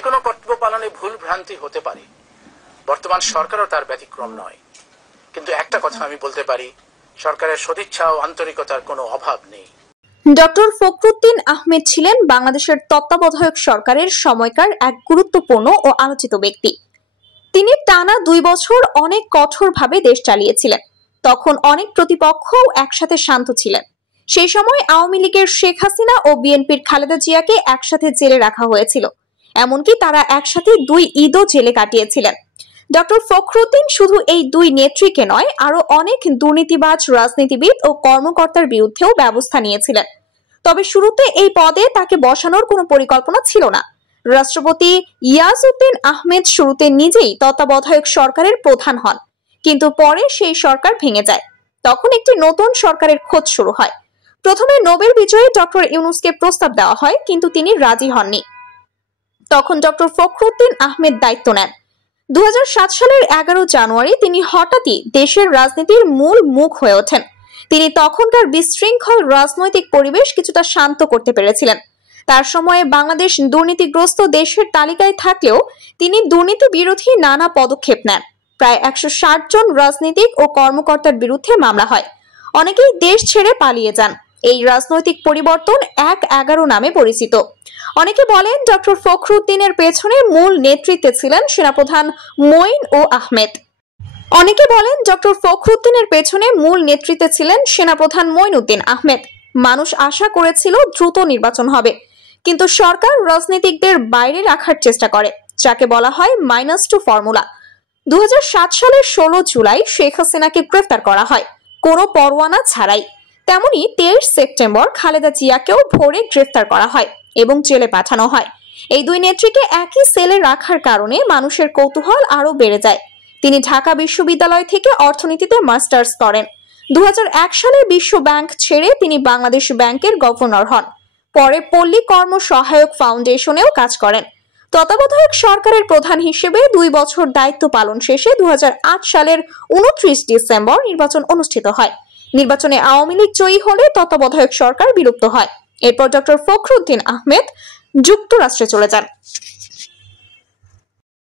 যে কোনো কর্তব্য পালনে ভুল ভ্রান্তি হতে পারে, বর্তমান সরকারও তার ব্যতিক্রম নয়। কিন্তু একটা কথা আমি বলতে পারি, সরকারের সদিচ্ছা ও আন্তরিকতার কোনো অভাব নেই। ডক্টর ফখরুদ্দিন আহমেদ ছিলেন বাংলাদেশের তত্ত্বাবধায়ক সরকারের সময়কার এক গুরুত্বপূর্ণ ও আলোচিত ব্যক্তি। তিনি টানা 2 বছর অনেক কঠোরভাবে দেশ চালিয়েছিলেন। তখন অনেক প্রতিপক্ষও একসাথে শান্ত ছিলেন। সেই সময় আওয়ামী লীগের শেখ হাসিনা ও বিএনপির খালেদা জিয়াকে একসাথে জেলে রাখা হয়েছিল। এমনকি তারা একসাথে 2 ঈদও জেলে কাটিয়েছিলেন। ডক্টর ফখরুদ্দিন শুধু এই 2 নেত্রীকে নয়, আরো অনেক দুর্নীতিবাজ রাজনীতিবিদ ও কর্মকর্তার বিরুদ্ধেও ব্যবস্থা নিয়েছিলেন। তবে শুরুতে এই পদে তাকে বসানোর কোনো পরিকল্পনা ছিল না। রাষ্ট্রপতি ইয়াজউদ্দিন আহমেদ শুরুতে নিজেই তত্ত্বাবধায়ক সরকারের প্রধান হন, কিন্তু পরে সেই সরকার ভেঙে যায়। তখন একটি নতুন সরকারের খোঁজ শুরু হয়। প্রথমে নোবেল বিজয়ী ডক্টর ইউনূসকে প্রস্তাব দেওয়া হয়, কিন্তু তিনি রাজি হননি। তখন ডক্টর ফখরুদ্দিন আহমেদ দায়িত্ব নেন। 2007 সালের 11 জানুয়ারি তিনি হঠাৎই দেশের রাজনীতির মূল মুখ হয়ে ওঠেন। তিনি তখনকার বিশৃঙ্খল রাজনৈতিক পরিবেশ কিছুটা শান্ত করতে পেরেছিলেন। তার সময়ে বাংলাদেশ দুর্নীতিগ্রস্ত দেশের তালিকায় থাকলেও তিনি দুর্নীতি বিরোধী নানা পদক্ষেপ নেন। প্রায় 160 জন রাজনীতিক ও কর্মকর্তার বিরুদ্ধে মামলা হয়। অনেকেই দেশ ছেড়ে পালিয়ে যান। এই রাজনৈতিক পরিবর্তন 1-11 নামে পরিচিত। অনেকে বলেন ডক্টর ফখরুদ্দিনের পেছনে মূল নেতৃত্বে ছিলেন সেনাপ্রধান মঈন ও আহমেদ। অনেকে বলেন ডক্টর ফখরুদ্দিনের পেছনে মূল নেতৃত্বে ছিলেন সেনাপ্রধান মঈনুদ্দিন আহমেদ। মানুষ আশা করেছিল দ্রুত নির্বাচন হবে, কিন্তু সরকার রাজনীতিকদের বাইরে রাখার চেষ্টা করে, যাকে বলা হয় -2 ফর্মুলা। 2007 সালের 16 জুলাই শেখ হাসিনাকে গ্রেফতার করা হয়, কোনো পরোয়ানা ছাড়াই। তেমনি 23 সেপ্টেম্বর খালেদা জিয়াকেও ভোরে গ্রেফতার করা হয় এবং জেলে পাঠানো হয়। এই 2 নেত্রীকে একই সেলে রাখার কারণে মানুষের কৌতূহল আরো বেড়ে যায়। তিনি ঢাকা বিশ্ববিদ্যালয় থেকে অর্থনীতিতে মাস্টার্স করেন। 2001 সালে বিশ্ব ব্যাংক ছেড়ে তিনি বাংলাদেশ ব্যাংকের গভর্নর হন। পরে পল্লী কর্ম সহায়ক ফাউন্ডেশনেও কাজ করেন। তত্ত্বাবধায়ক সরকারের প্রধান হিসেবে 2 বছর দায়িত্ব পালন শেষে 2008 সালের 29 ডিসেম্বর নির্বাচন অনুষ্ঠিত হয়। নির্বাচনে আওয়ামী লীগ জয়ী হলে তত্ত্বাবধায়ক সরকার বিলুপ্ত হয়। এরপর ডক্টর ফখরুদ্দিন আহমেদ যুক্তরাষ্ট্রে চলে যান।